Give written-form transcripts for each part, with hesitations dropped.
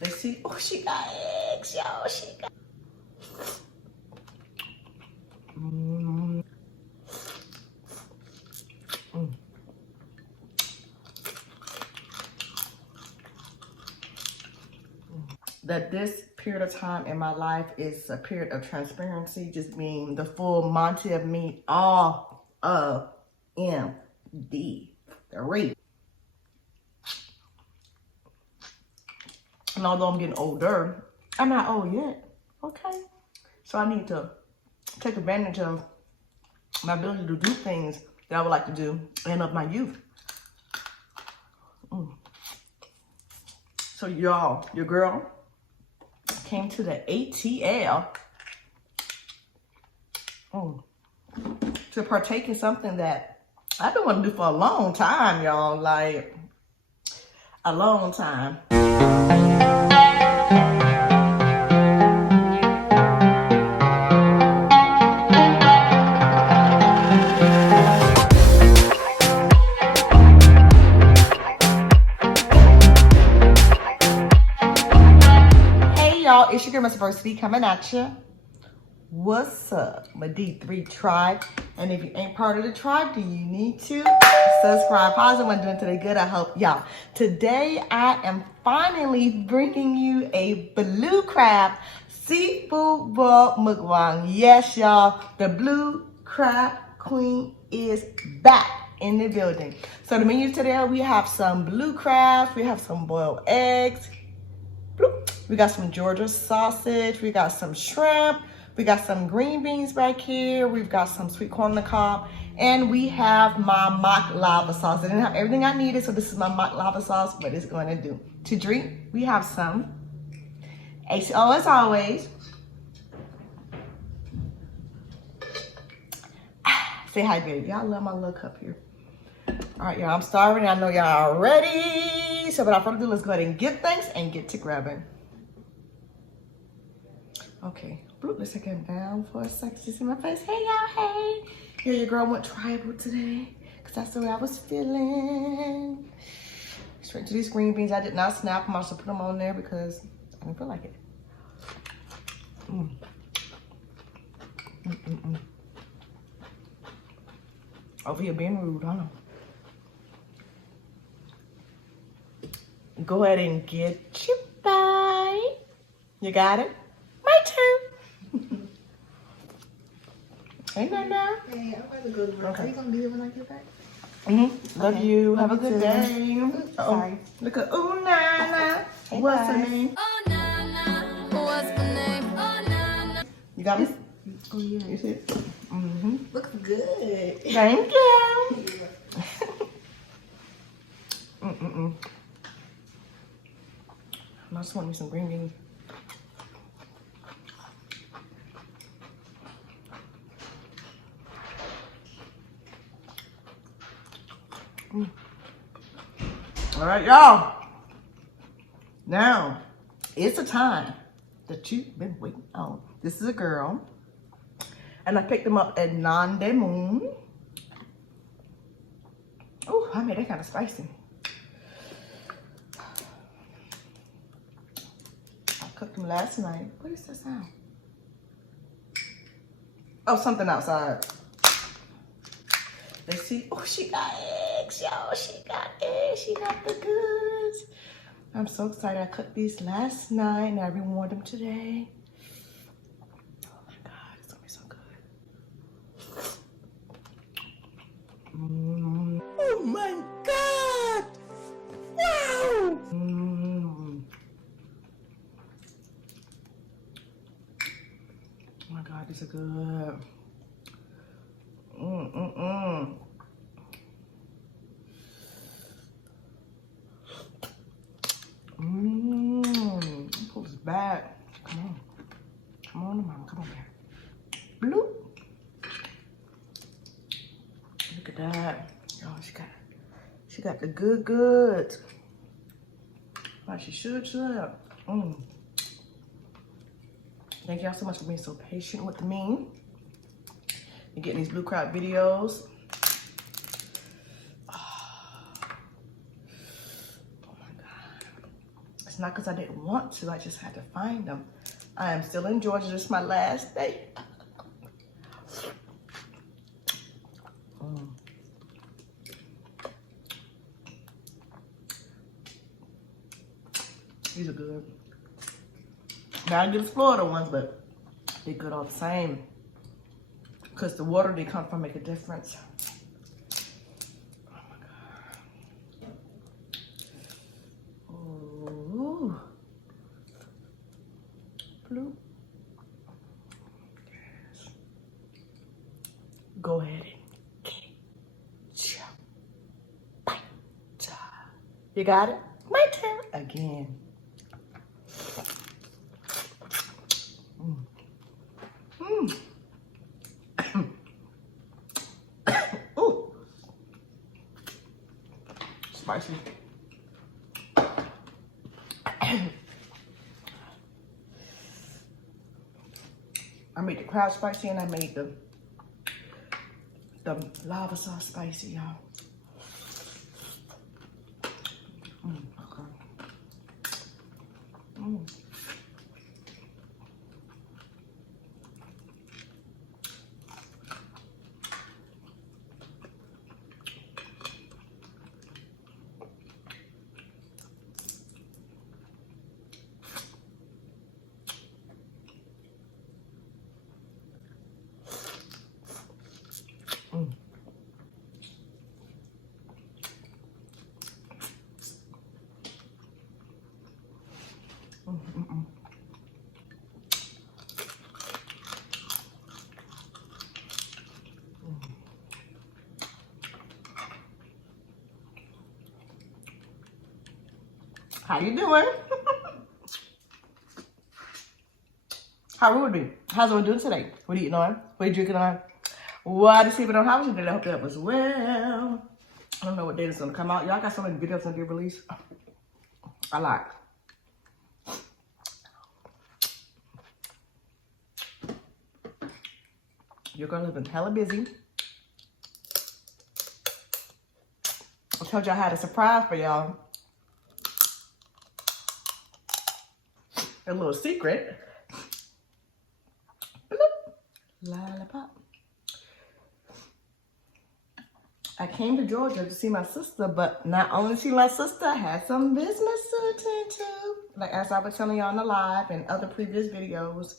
Let's see. Oh, she got eggs, y'all. She got. That this period of time in my life is a period of transparency, just being the full Monty of me, all of MD3. And although I'm getting older, I'm not old yet, okay? So I need to take advantage of my ability to do things that I would like to do and of my youth. So y'all, your girl came to the ATL to partake in something that I've been wanting to do for a long time, y'all. Like, a long time. It's your girl, Miss Diversity, coming at you. What's up, my D3 tribe? And if you ain't part of the tribe, then you need to subscribe. How's everyone doing today? Good, I hope. Y'all, today I am finally bringing you a blue crab seafood boil mukbang. Yes, y'all, the blue crab queen is back in the building. So the menu today, we have some blue crabs, we have some boiled eggs, we got some Georgia sausage, we got some shrimp, we got some green beans back here, we've got some sweet corn on the cob, and we have my mock lava sauce. I didn't have everything I needed, so this is my mock lava sauce, but it's going to do. To drink, we have some H.O. as always. Say hi, baby. Y'all love my little cup here. All right, y'all, I'm starving. I know y'all are ready. So without further ado, let's go ahead and give thanks and get to grabbing. Okay, let's take it down for a second to see my face. Hey, y'all, hey. Here your girl went tribal today, because that's the way I was feeling. Straight to these green beans. I did not snap them. I should put them on there because I didn't feel like it. Over here being rude, huh? Go ahead and get your bite. You got it? My turn. Hey, Nana. Hey, I'm about to go to work. Okay. Are you going to be there when I get back? Love Okay. you. Have a good day. Sorry. Look at, ooh, Nana. Hey, What's her guys. name? Oh, Nana, what's the name? Oh, Nana. You got me? Oh, yeah. You see it? Looks good. Thank you. I just want me some green beans. All right, y'all. Now, it's a time that you've been waiting on. This is a girl, and I picked them up at NENE. Oh, I made that kind of spicy. Cooked them last night. What is that sound? Oh, something outside. Let's see. Oh, she got eggs, y'all. She got eggs. She got the goods. I'm so excited. I cooked these last night and I rewarmed them today. Oh my God, it's gonna be so good. Oh my God! Wow! Oh my God, these are good. Pull this back. Come on. Come on, mama. Come on here. Bloop. Look at that. Oh, she got the good goods. Like she should. Thank y'all so much for being so patient with me and getting these blue crab videos. Oh my God. It's It's not because I didn't want to. I just had to find them. I am still in Georgia. This is my last day. These are good. Now I get the Florida ones, but they're good all the same. Because the water they come from make a difference. Oh my God. Ooh. Blue. Yes. Go ahead and get your bite. You got it? My turn again. Ooh. Spicy. I made the crab spicy and I made the lava sauce spicy, y'all. Okay. How you doing? How Rudy? How's everyone doing today? What are you eating on? What are you drinking on? What is sleeping on? How was your day? I hope that was well. I don't know what date it's gonna come out. Y'all got so many videos gonna get released. I like. Your girl has been hella busy. I told y'all I had a surprise for y'all. A little secret. Bloop. Lollipop. I came to Georgia to see my sister, but not only see my sister, I had some business to attend to. Like as I was telling y'all on the live and other previous videos,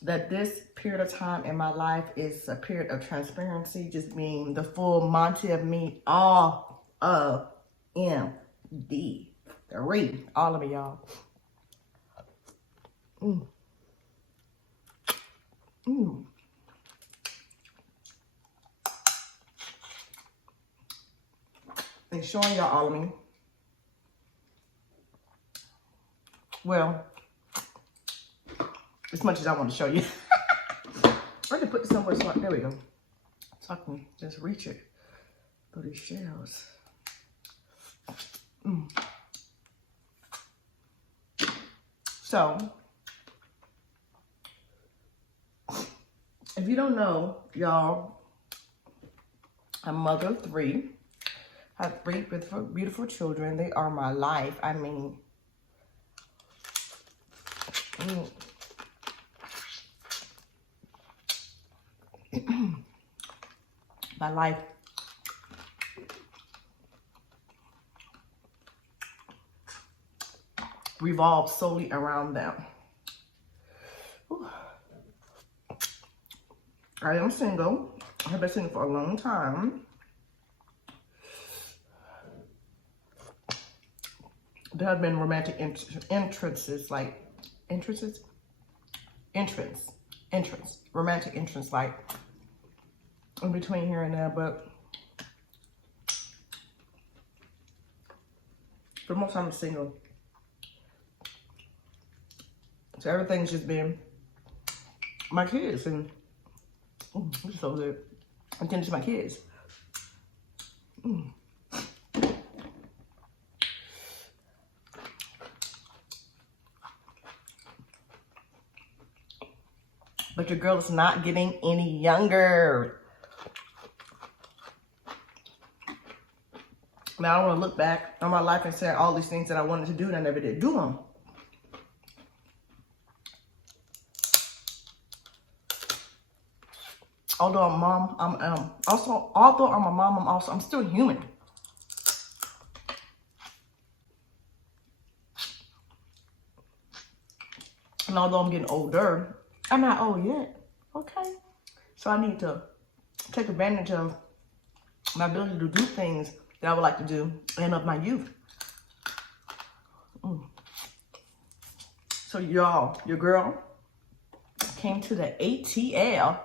that this period of time in my life is a period of transparency, just being the full Monty of me, all of MD3, all of it, y'all. And showing y'all all of me. Well, as much as I want to show you. I can put this somewhere, so there we go. So I can just reach it through these shells. So, if you don't know, y'all, I'm a mother of 3. I have 3 beautiful children. They are my life. I mean, my life revolves solely around them. Whew. I am single. I have been single for a long time. There have been romantic entrances, like entrance, romantic entrance, like in between here and there, but for the most time I'm single. So everything's just been my kids, and this is so good. I'm getting to my kids. But your girl is not getting any younger. Now I don't want to look back on my life and say all these things that I wanted to do and I never did do them. Although I'm a mom, although I'm a mom, I'm still human. And although I'm getting older, I'm not old yet. Okay. So I need to take advantage of my ability to do things that I would like to do and of my youth. So y'all, your girl came to the ATL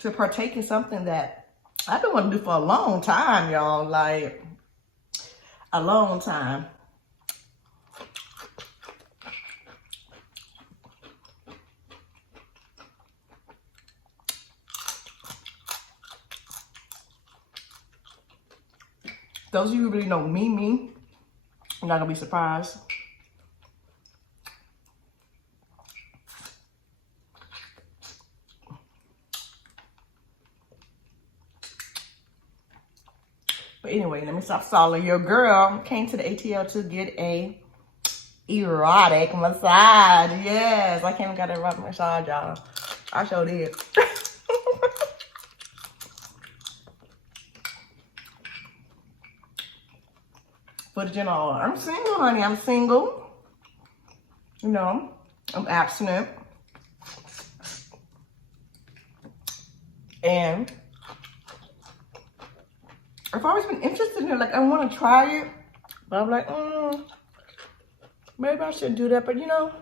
to partake in something that I've been wanting to do for a long time, y'all. Like, a long time. Those of you who really know me, you're not gonna be surprised. But anyway, let me stop stalling. Your girl came to the ATL to get a erotic massage. Yes, I came and got an erotic massage, y'all. I sure did. Footage and all. I'm single, honey. I'm single. You know, I'm abstinent. And I've always been interested in it. Like, I want to try it. But I'm like, maybe I shouldn't do that. But, you know,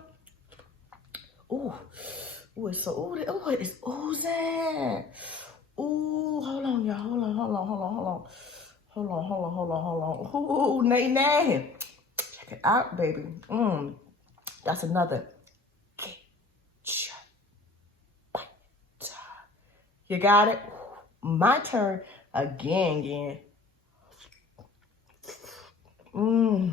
it's so, it is oozing. Ooh, hold on, y'all. Hold on. Ooh, NENE. Check it out, baby. That's another. You got it? My turn again. Oh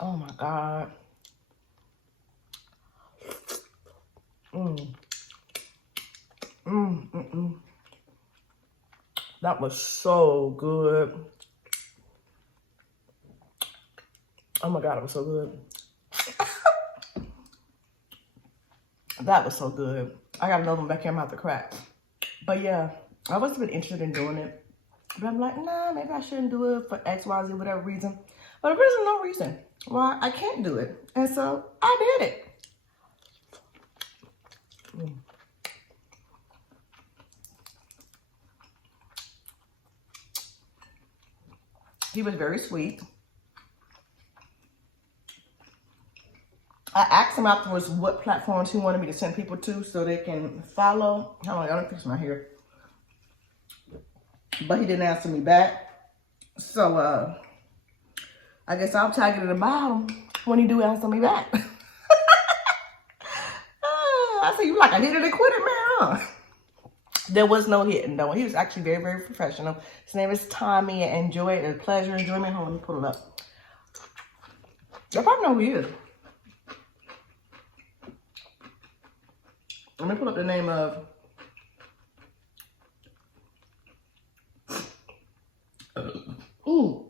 my God. That was so good. Oh my God, it was so good. That was so good. I got another one back here I'm about to crack. But yeah, I was a bit interested in doing it. But I'm like, nah, maybe I shouldn't do it for X, Y, Z, whatever reason. But there isn't no reason why I can't do it. And so I did it. He was very sweet. I asked him afterwards what platforms he wanted me to send people to so they can follow. Hold on, y'all, let me fix my hair. But he didn't answer me back. So, I guess I'll tag it at the bottom when he do answer me back. I said, you like a hit it and quit it, man, huh? There was no hitting, though. He was actually very, very professional. His name is Tommy. Enjoy it. A pleasure. Enjoyment. Hold on, let me pull it up. Y'all probably know who he is. Let me pull up the name of... Ooh,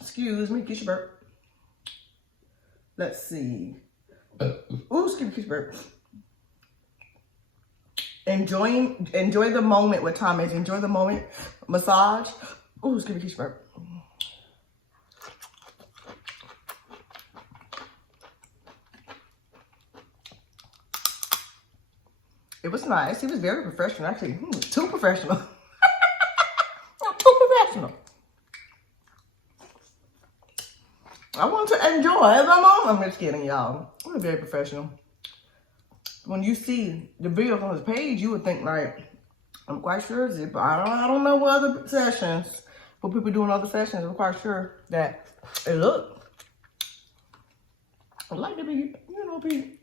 excuse me, kiss your burp. Let's see. Ooh, excuse me, kiss your burp. Enjoy the moment with Thomas. Enjoy the moment. Massage. Ooh, excuse me, kiss your burp. It was nice. He was very professional, actually. Too professional. Too professional. I want to enjoy the moment. I'm just kidding, y'all. I'm very professional. When you see the videos on his page, you would think like, I'm quite sure it's it, but I don't know what other sessions, for people doing other sessions, I'm quite sure that it looked. I'd like to be, be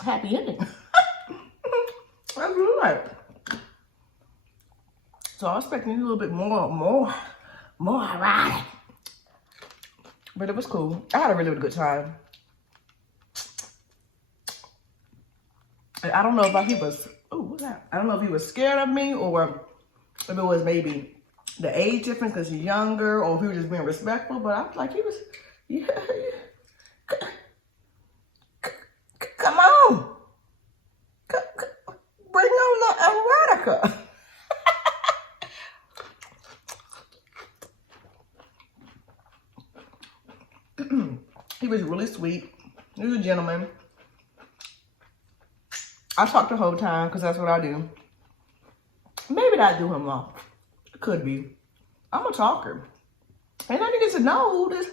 happy ending. That's really like. So I was expecting a little bit more erotic. But it was cool. I had a really good time. And I don't know if he was oh, what's that? I don't know if he was scared of me or if it was maybe the age difference because he's younger or if he was just being respectful. But I was like, he was, yeah. Come on. Bring on the erotica. He was really sweet. He was a gentleman. I talked the whole time because that's what I do. Maybe that do him wrong. Could be. I'm a talker. And I didn't get to know who this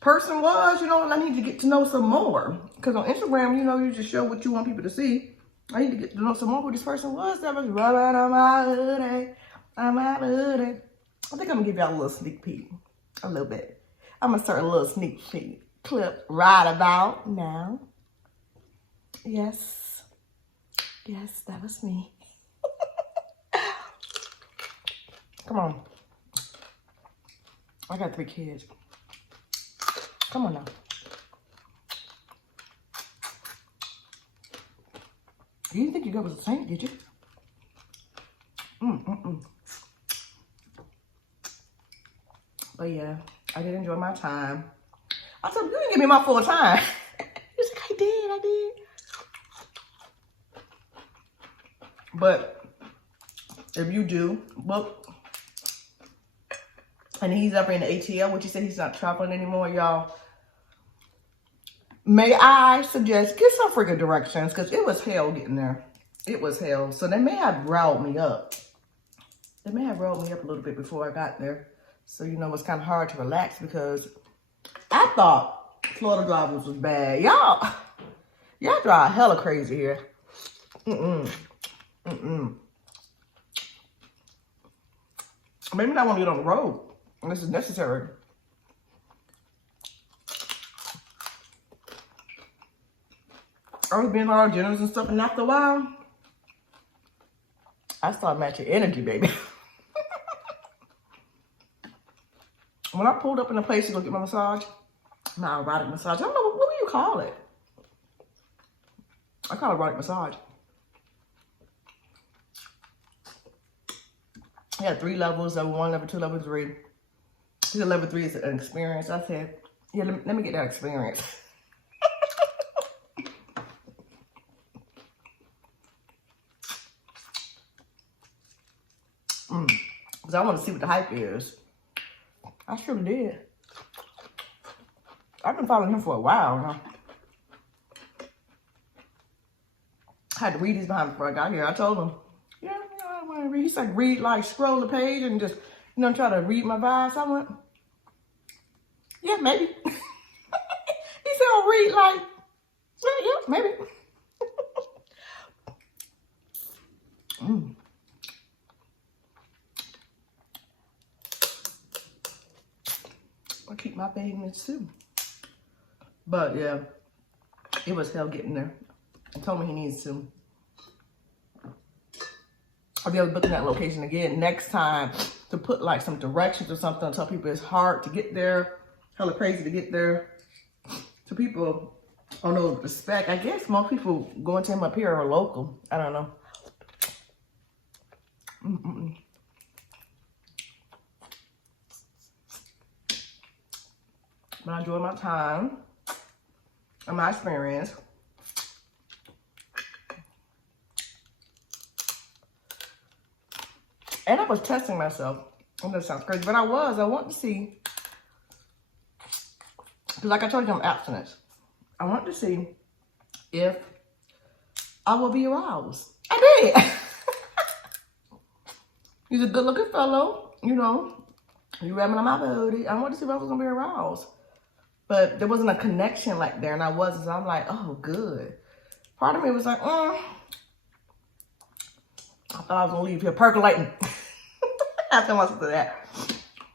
person was, you know, and I need to get to know some more. Because on Instagram, you know, you just show what you want people to see. I need to get to know some more who this person was that was rubbing on my hoodie. On my hoodie. I think I'm going to give y'all a little sneak peek. A little bit. I'm going to start a little sneak peek clip right about now. Yes. Yes, that was me. Come on. I got 3 kids. Come on now. You didn't think your girl was a saint, did you? But yeah, I did enjoy my time. I told him, you didn't give me my full time. He was like, I did. But if you do book, and he's up in the ATL, which he said he's not traveling anymore, y'all, may I suggest get some freaking directions because it was hell getting there. It was hell. So they may have riled me up. They may have rolled me up a little bit before I got there. So, you know, it was kind of hard to relax because I thought Florida drivers was bad. Y'all drive hella crazy here. Maybe not want to get on the road unless it's necessary. I was being all generous and stuff, and after a while, I started matching energy, baby. When I pulled up in a place to go get my massage, my erotic massage, I don't know, what do you call it? I call it erotic massage. I had 3 levels, level 1, level 2, level 3. The level 3 is an experience. I said, yeah, let me get that experience. Because I want to see what the hype is. I sure did. I've been following him for a while now. I had to read these behind before I got here. I told him, yeah, I want to read. He's like, read, like, scroll the page and just, you know, try to read my vibes. I went, yeah, maybe. He said, I'll read, like, yeah, maybe. I keep my favorites too. But yeah, it was hell getting there. He told me he needs to. I'll be able to book in that location again next time to put like some directions or something and tell people it's hard to get there, hella crazy to get there. So people don't know respect. I guess most people going to him up here are local. I don't know. But I enjoyed my time and my experience. And I was testing myself. And that sounds crazy, but I want to see. Because like I told you, I'm abstinent. I want to see if I will be aroused. I did. He's a good looking fellow, you know. You rubbing on my booty. I wanted to see if I was going to be aroused. But there wasn't a connection like there, and I wasn't. So I'm like, oh, good. Part of me was like, I thought I was going to leave here percolating. After myself to that.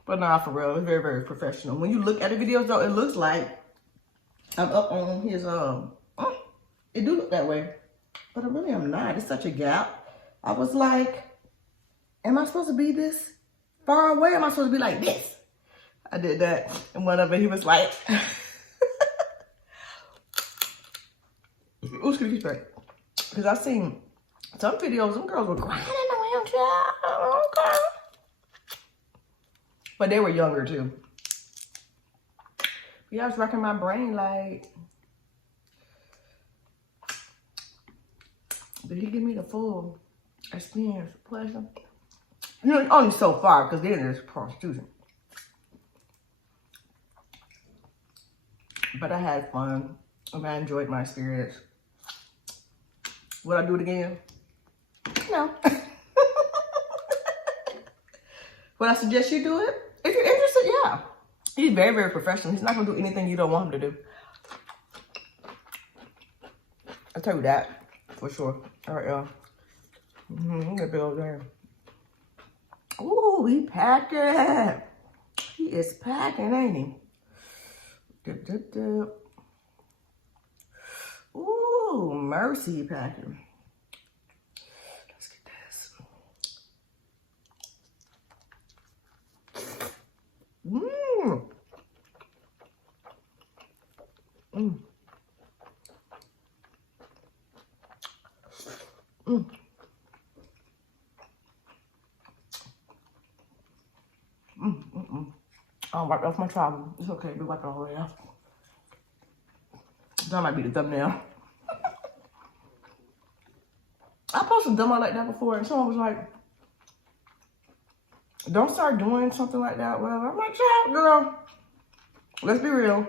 But nah, for real, it's very, very professional. When you look at the videos, though, it looks like I'm up on his, it do look that way. But I really am not. It's such a gap. I was like, am I supposed to be this far away? Am I supposed to be like this? I did that. And one of it, he was like, ooh, excuse me, because I seen Some videos, some girls were grinding in the wheelchair. Okay. But they were younger too. Yeah, I was racking my brain like, did he give me the full experience of pleasure? You know, only so far, because then there's prostitution. But I had fun. I enjoyed my experience. Would I do it again? No. Would I suggest you do it? If you're interested, yeah. He's very, very professional. He's not going to do anything you don't want him to do. I'll tell you that for sure. All right, y'all. Look at Bill there. Ooh, he packing. He is packing, ain't he? Ooh, mercy packing. Let's get this. Mmm. Mmm. Mmm. I'll wipe off my travel. It's okay, we wipe it all the way off. That might be the thumbnail. I posted a demo like that before, and someone was like, don't start doing something like that. Well, I'm like, child, girl, let's be real.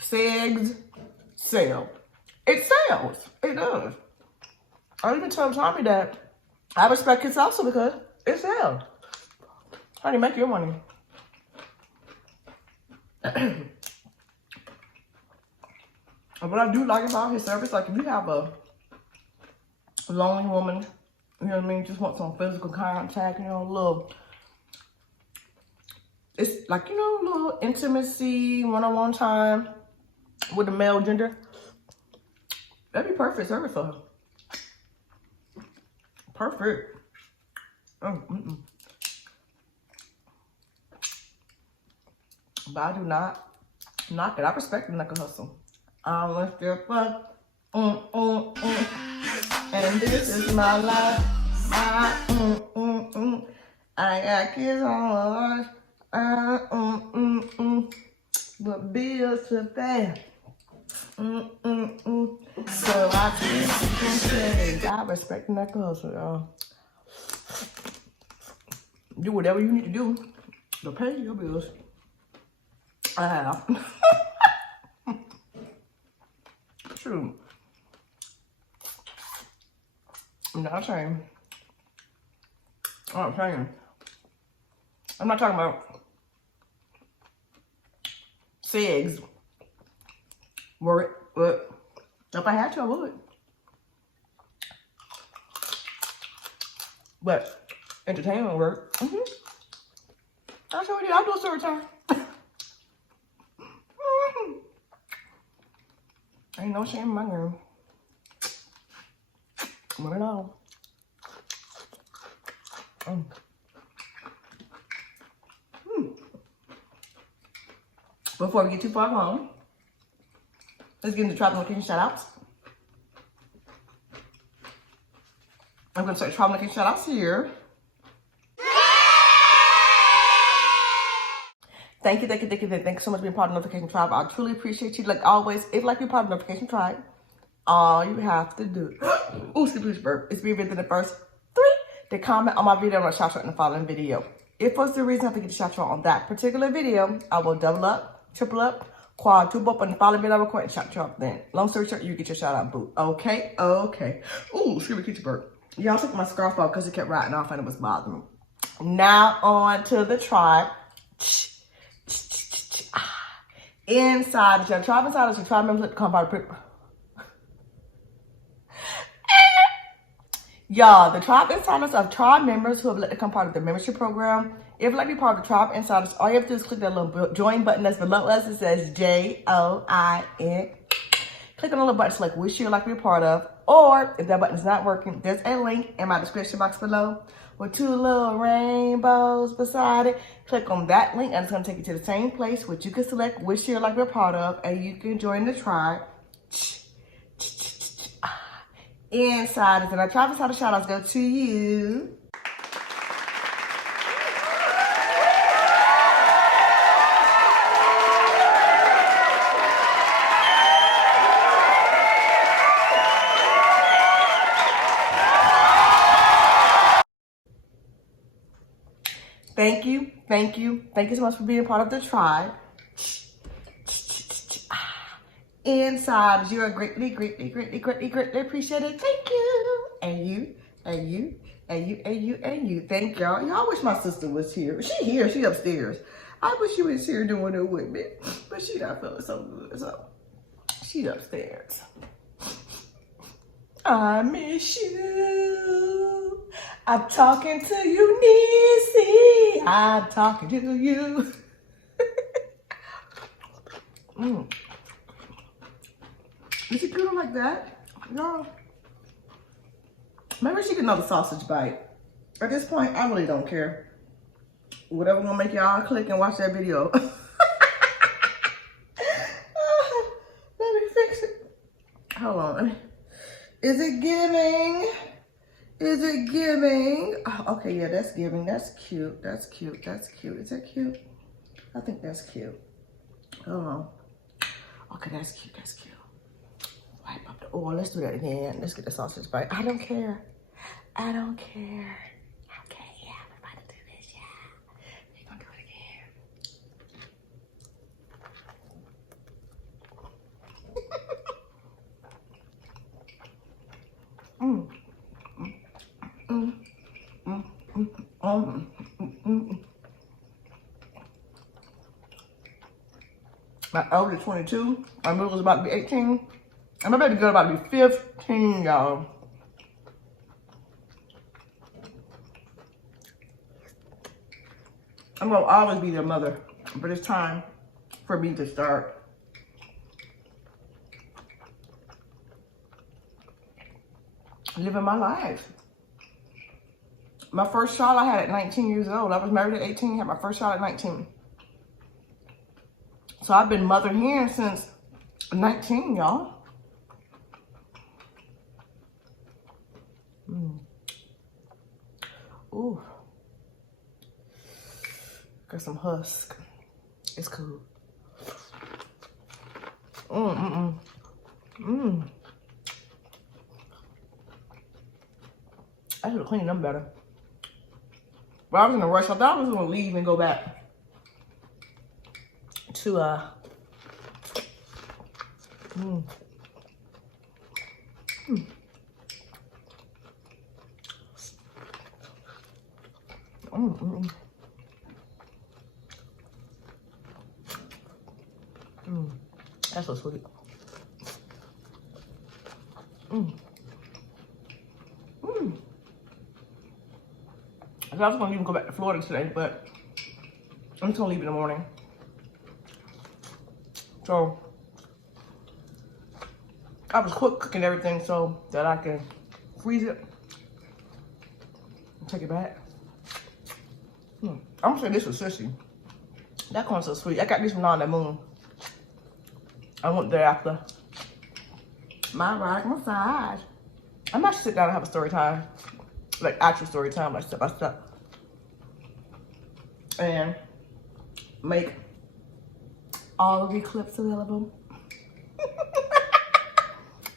Segs sell. It sells. It does. I even told Tommy that I respect his also because it sells. How do you make your money? And what I do like about his service, like if you have a lonely woman, you know what I mean, just want some physical contact, you know, a little, it's like, you know, a little intimacy, one-on-one time with the male gender, that'd be perfect service for her. Perfect. But I do not knock it. I respect the knuckle hustle. I want to fuck. And this is my life. I got kids on the but bills to pay. So I respect the knuckle hustle, y'all. Do whatever you need to do to pay your bills. I have. True. I'm not saying. I'm not talking about segs. Work, but if I had to, I would. But entertainment work. I'll show you. I'll do a story time. Ain't no shame in my room. Not at all. Before we get too far home, let's get into travel location shout outs. I'm going to start travel location shout outs here. Thank you so much for being part of Notification Tribe. I truly appreciate you. Like always, if like you're part of Notification Tribe, all you have to do, ooh, excuse me, burp, is be within the first 3 to comment on my video and I'll shout you out in the following video. If for some reason I forget to shout you out on that particular video, I will double up, triple up, quadruple up on the following video I record and shout you out then. Long story short, you get your shout out, boo. Okay? Okay. Ooh, excuse me, kitchen burp. Y'all took my scarf off because it kept rotting off and it was bothering me. Now on to the tribe. Inside the tribe insiders and tribe members that come by the y'all, the tribe insiders are tribe members who have let to come part of the membership program. If you'd like to be part of the tribe insiders, all you have to do is click that little join button that's below us. It says JOIN. Click on the little button select which you'd like to be a part of. Or if that button's not working, there's a link in my description box below with 2 little rainbows beside it. Click on that link and it's going to take you to the same place which you can select which you'd like to be a part of and you can join the tribe Insiders. And our Travis House shout outs go to you. Thank you, thank you, thank you so much for being part of the tribe. Insiders, you are greatly, greatly, greatly, greatly, greatly appreciated. Thank you. And you, and you, and you, and you, and you. Thank y'all. Y'all wish my sister was here. She here, she upstairs. I wish she was here doing it with me, but she not feeling so good, so she upstairs. I miss you. I'm talking to you, Niecy. I'm talking to you. Is it good like that? No. Maybe she get another sausage bite. At this point, I really don't care. Whatever gonna make y'all click and watch that video. Let me fix it. Hold on. Is it giving? Is it giving? Oh, okay, yeah, that's giving. That's cute. That's cute. That's cute. Is that cute? I think that's cute. Hold on. Okay, that's cute. That's cute. Wipe up the oil. Let's do that again. Let's get the sausage bite. I don't care. I don't care. Okay, yeah, we're about to do this. Yeah. We're gonna do it again. My eldest 22. My middle is about to be 18. And my baby girl about to be 15, y'all. I'm gonna always be their mother, but it's time for me to start living my life. My first child I had at 19 years old. I was married at 18, had my first child at 19. So I've been mother hen since 19, y'all. Ooh. Got some husk. It's cool. I should have cleaned them better. But I was in a rush. I thought I was gonna leave and go back to That's so sweet. I was gonna even go back to Florida today, but I'm just gonna leave in the morning. So I was quick cooking everything so that I can freeze it and take it back. I'm gonna say this was sissy. That corn's so sweet. I got this from On the Moon. I went there after my ride massage. I might sit down and have a story time, like actual story time, like step by step, and make all of the clips available.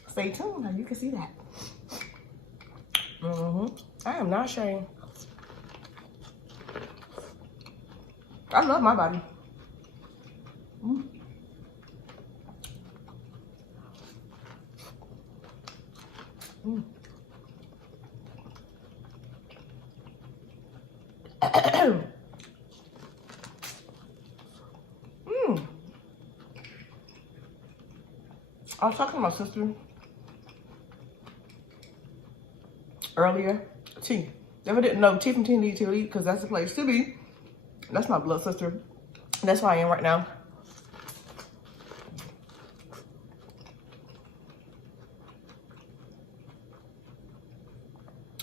Stay tuned, now you can see that. I am not ashamed. I love my body. I was talking to my sister earlier. T. Never didn't know T from T need to eat because that's the place to be. That's my blood sister. That's where I am right now.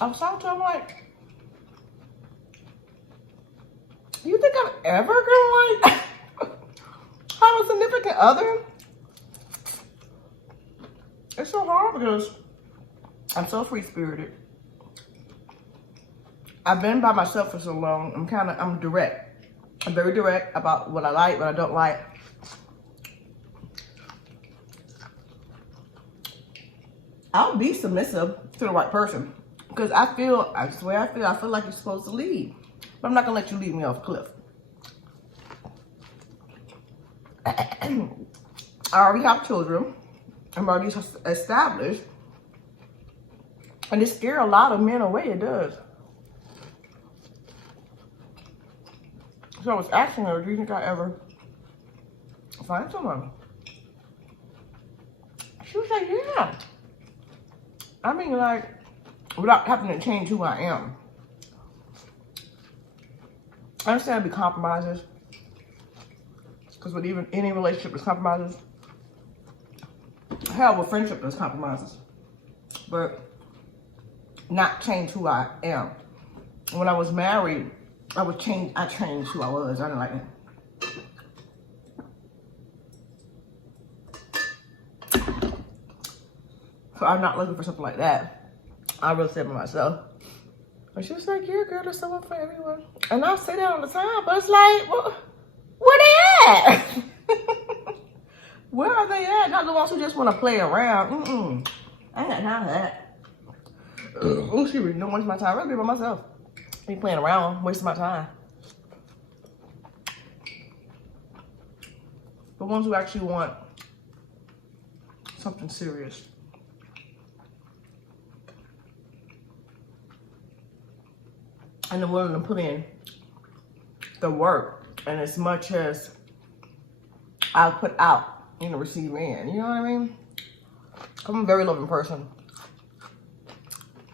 I was talking to her, I'm like, you think I'm ever gonna like have a significant other? It's so hard because I'm so free-spirited. I've been by myself for so long. I'm direct. I'm very direct about what I like, what I don't like. I'll be submissive to the right person. Because I feel like you're supposed to lead. But I'm not gonna let you lead me off a cliff. I already have children. I'm already established. And it scares a lot of men away, it does. So I was asking her, do you think I ever find someone? She was like, yeah. I mean, like, without having to change who I am. I understand there'll be compromises. Because with even any relationship, there's compromises. Hell, with friendship, there's compromises. But not change who I am. When I was married, I changed who I was. I didn't like it. So I'm not looking for something like that. I really said by myself. And she was like, yeah, girl, there's someone for everyone. And I say that all the time, but it's like, well, where they at? Where are they at? Not the ones who just want to play around. I ain't got time for that. Oh, she really don't waste my time. I'd rather be by myself. Be playing around, wasting my time. The ones who actually want something serious. And they're willing to put in the work. And as much as I'll put out, receive in. You know what I mean? I'm a very loving person.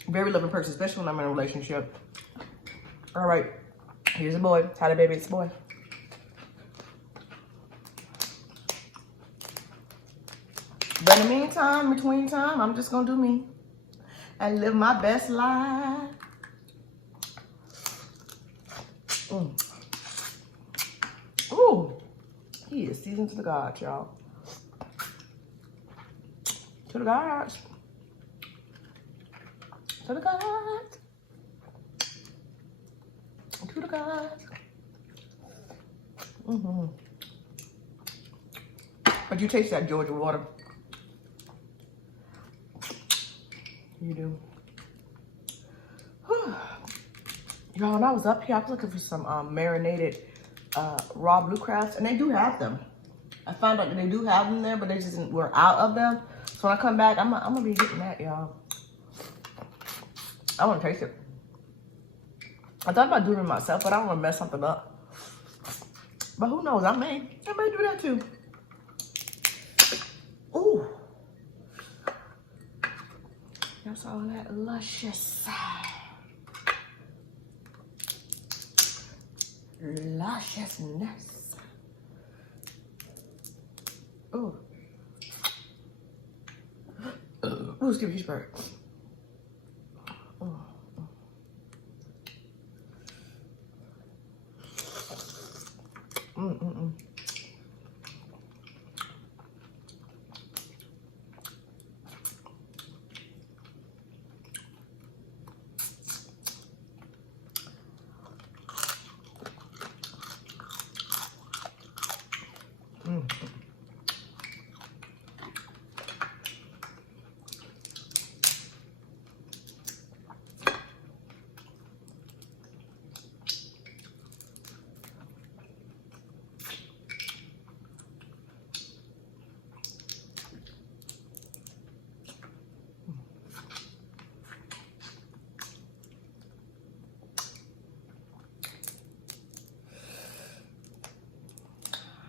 Very loving person, especially when I'm in a relationship. All right, here's a boy. Hi, baby, it's a boy. But in the meantime, between time, I'm just gonna do me and live my best life. Ooh, he is seasoned to the gods, y'all. To the gods. To the gods. To the gods. But you taste that Georgia water. You do. Y'all, when I was up here, I was looking for some marinated raw blue crabs, and they do have them. I found out that they do have them there, but they just were out of them. So when I come back, I'm gonna be getting that, y'all. I want to taste it. I thought about doing it myself, but I don't want to mess something up. But who knows? I may do that too. Ooh. That's all that luscious. Lusciousness. Ooh. Ooh, excuse me, he's burnt.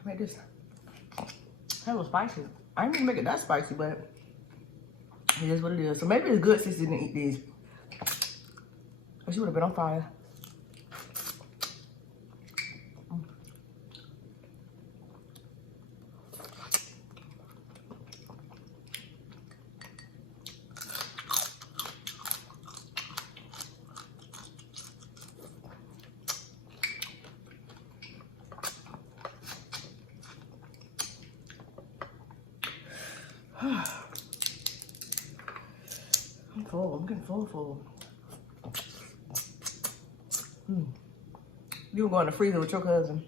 Made this a little spicy. I didn't even make it that spicy, but it is what it is. So maybe it's good since you didn't eat these. Or she would have been on fire. I'm full. getting full. You were going to freezer with your cousin.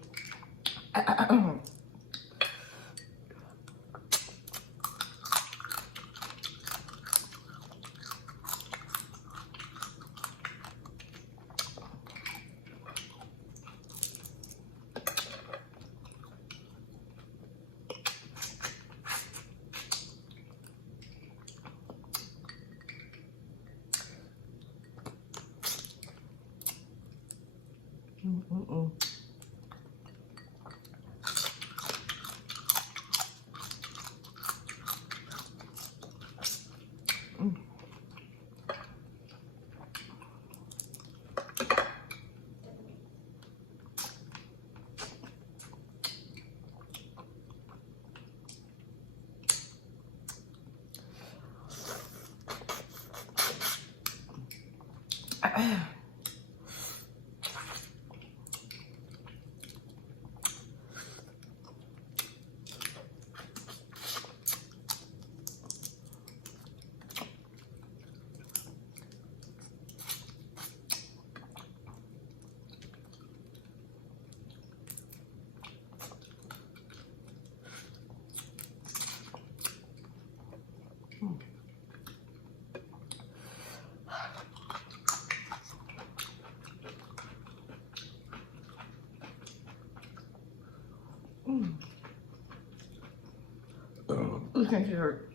This can't hurt.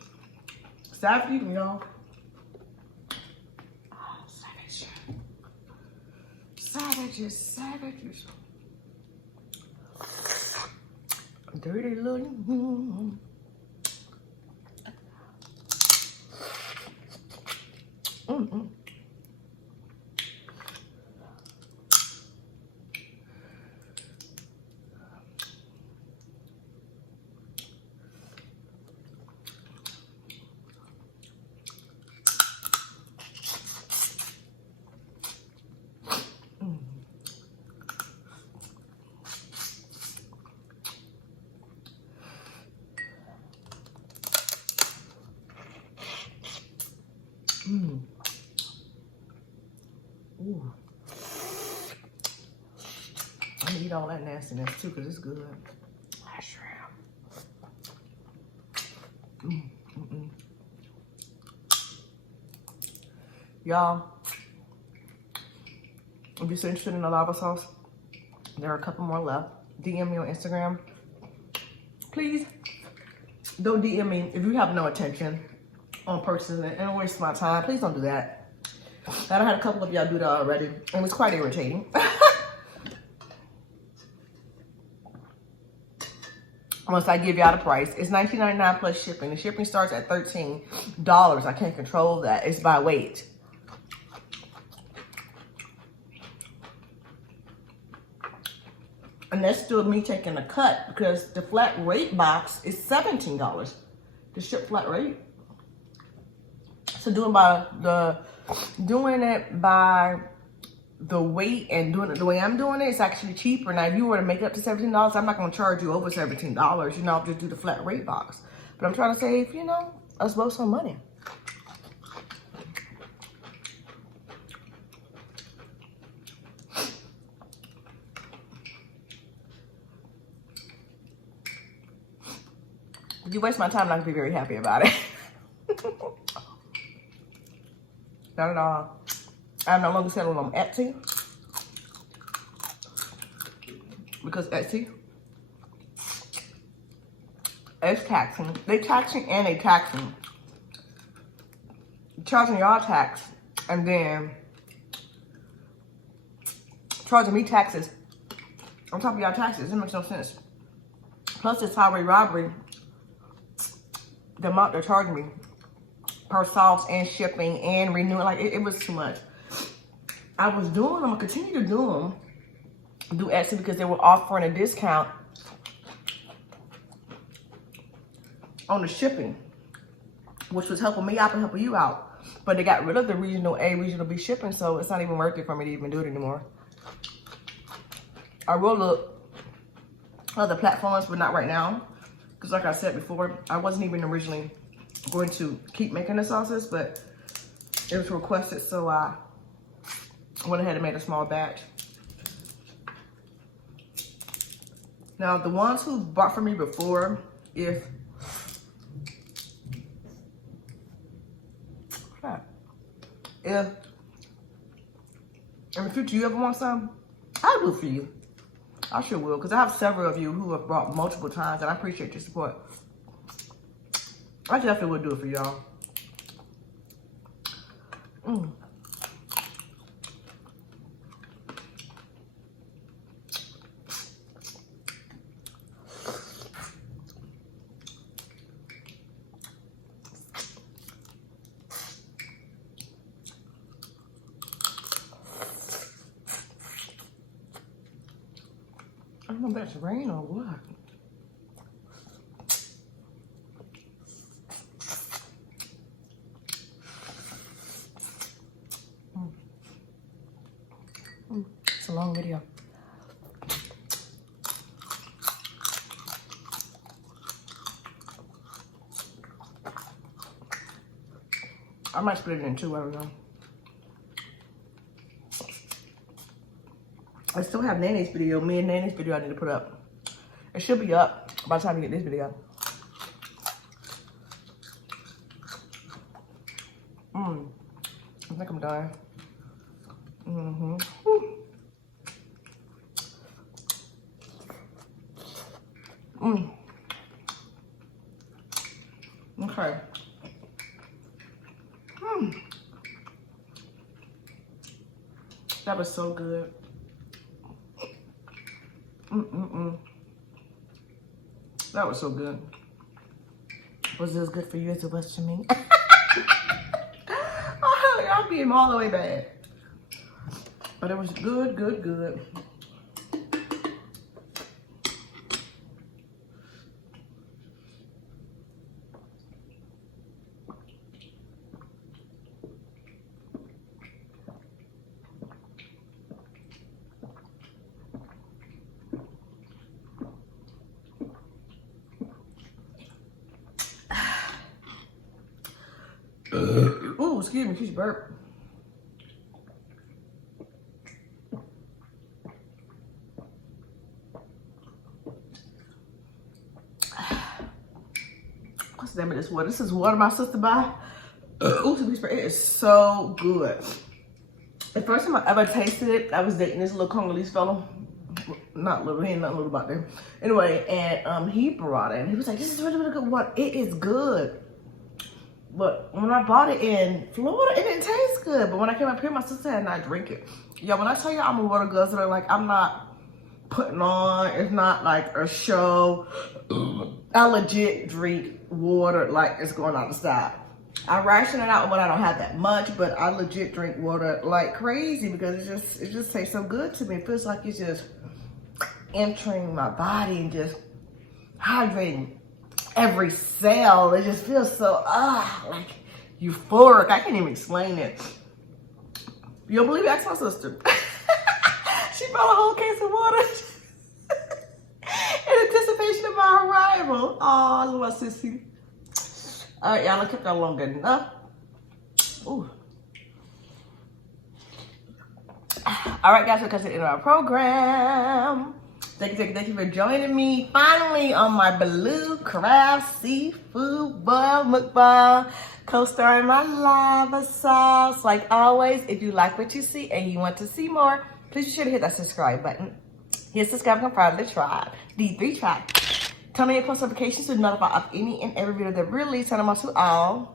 Stop eating, y'all. Oh, savage. Savages. Dirty little. Ooh. I'm gonna eat all that nastiness too, because it's good. I shrimp. Y'all, if you're interested in the lava sauce, there are a couple more left. DM me on Instagram. Please don't DM me if you have no intention on purchasing it and waste my time. Please don't do that. I had a couple of y'all do that already, and it's quite irritating. Once I give y'all the price, it's $19.99 plus shipping. The shipping starts at $13. I can't control that. It's by weight. And that's still me taking a cut because the flat rate box is $17. The ship flat rate. So doing it by the weight and doing it the way I'm doing it, it's actually cheaper. Now, if you were to make it up to $17, I'm not going to charge you over $17. You know, I'll just do the flat rate box. But I'm trying to save, you know, us both some money. If you waste my time, I'm not going to be very happy about it. Not at all. I'm no longer selling on Etsy because Etsy is taxing. They taxing and they taxing. Charging y'all tax and then charging me taxes on top of y'all taxes. It makes no sense. Plus it's highway robbery. The amount they're charging me per sauce and shipping and renewing, like it was too much. I was doing them, I'm gonna continue to do Etsy because they were offering a discount on the shipping, which was helping me out and helping you out. But they got rid of the regional A, regional B shipping, so it's not even worth it for me to even do it anymore. I will look other platforms, but not right now. Because like I said before, I wasn't even originally going to keep making the sauces, but It was requested, so I went ahead and made a small batch. Now, the ones who bought from me before, if in the future you ever want some, I'll do it for you. I sure will, because I have several of you who have bought multiple times, and I appreciate your support. I definitely will do it for y'all. I don't know if that's rain or what. It's a long video. I might split it in two, I don't know. I still have NENE's video. Me and NENE's video I need to put up. It should be up by the time you get this video. I think I'm done. Okay. That was so good. That was so good. Was it as good for you as it was to me? Oh, y'all being all the way bad. But it was good, good, good. Ooh, excuse me, she's burp. What's the name of this water? This is water my sister buy. Ooh, it is so good. The first time I ever tasted it, I was dating this little Congolese fellow. Not little, he ain't nothing little about them. Anyway, and he brought it and he was like, this is really, really good water. It is good. But when I bought it in Florida, it didn't taste good. But when I came up here, my sister had not drink it. Yeah, when I tell you I'm a water guzzler, like I'm not putting on, it's not like a show. I legit drink water like it's going out the side. I ration it out when I don't have that much, but I legit drink water like crazy because it just tastes so good to me. It feels like it's just entering my body and just hydrating every cell. It just feels so like euphoric. I can't even explain it. You don't believe it? Ask my sister. She brought a whole case of water in anticipation of my arrival. Oh, I love my sissy. All right, y'all, I kept that long enough. Ooh. All right, guys, we're going to end our program. Thank you for joining me finally on my Blue Craft Seafood Boil Mukbang, co-starring my lava sauce. Like always, if you like what you see and you want to see more, please be sure to hit that subscribe button. Hit subscribe and become part of the tribe, D3 tribe. Turn on your post notifications to notify of any and every video that we release. Turn them on to all.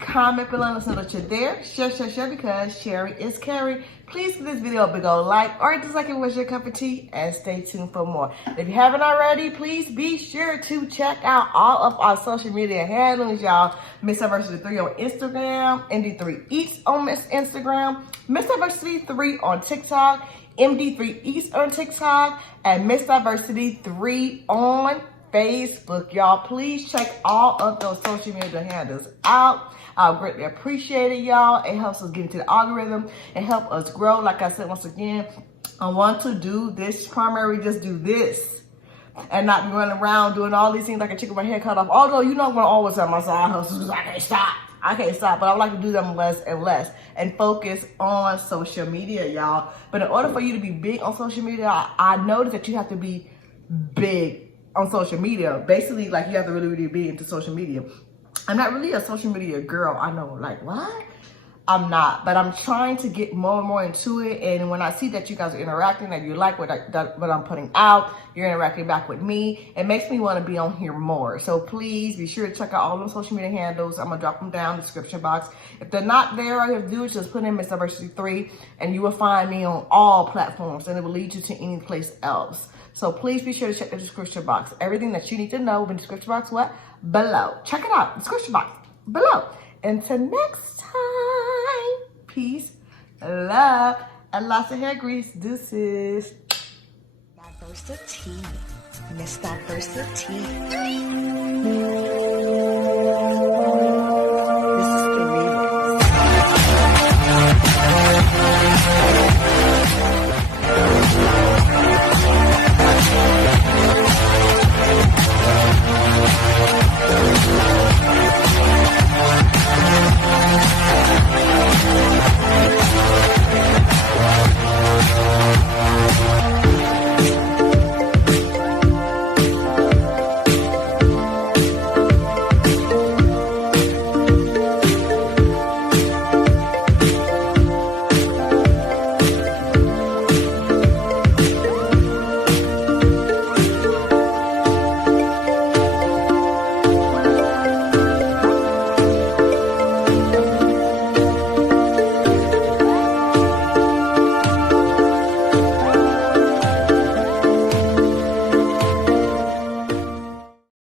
Comment below and let us know that you're there. Share because sharing is caring. Please give this video a big old like or dislike if it was your cup of tea, and stay tuned for more. If you haven't already, please be sure to check out all of our social media handles, y'all. Miss Diversity 3 on Instagram, MD3 Eats on Instagram, Miss Diversity 3 on TikTok, MD3 Eats on TikTok, and Miss Diversity 3 on Facebook. Y'all, please check all of those social media handles out. I greatly appreciate it, y'all. It helps us get into the algorithm and help us grow. Like I said, once again, I want to do this primary, just do this and not be running around doing all these things like a chicken with my head cut off. Although, you know, I'm going to always have my side hustles because I can't stop. I can't stop, but I would like to do them less and less and focus on social media, y'all. But in order for you to be big on social media, I noticed that you have to be big on social media. Basically, like you have to really, really be into social media. I'm not really a social media girl. I know, like, what? I'm not, but I'm trying to get more and more into it. And when I see that you guys are interacting, that you like what I'm putting out, you're interacting back with me, it makes me want to be on here more. So please be sure to check out all those social media handles. I'm gonna drop them down in the description box. If they're not there, all you have to do is just put in Miss Diversity 3 and you will find me on all platforms, and it will lead you to any place else. So please be sure to check the description box. Everything that you need to know in the description box, what? Below. Check it out, description box below. Until next time, peace, love, and lots of hair grease. Deuces. Diversity. Miss Diversity.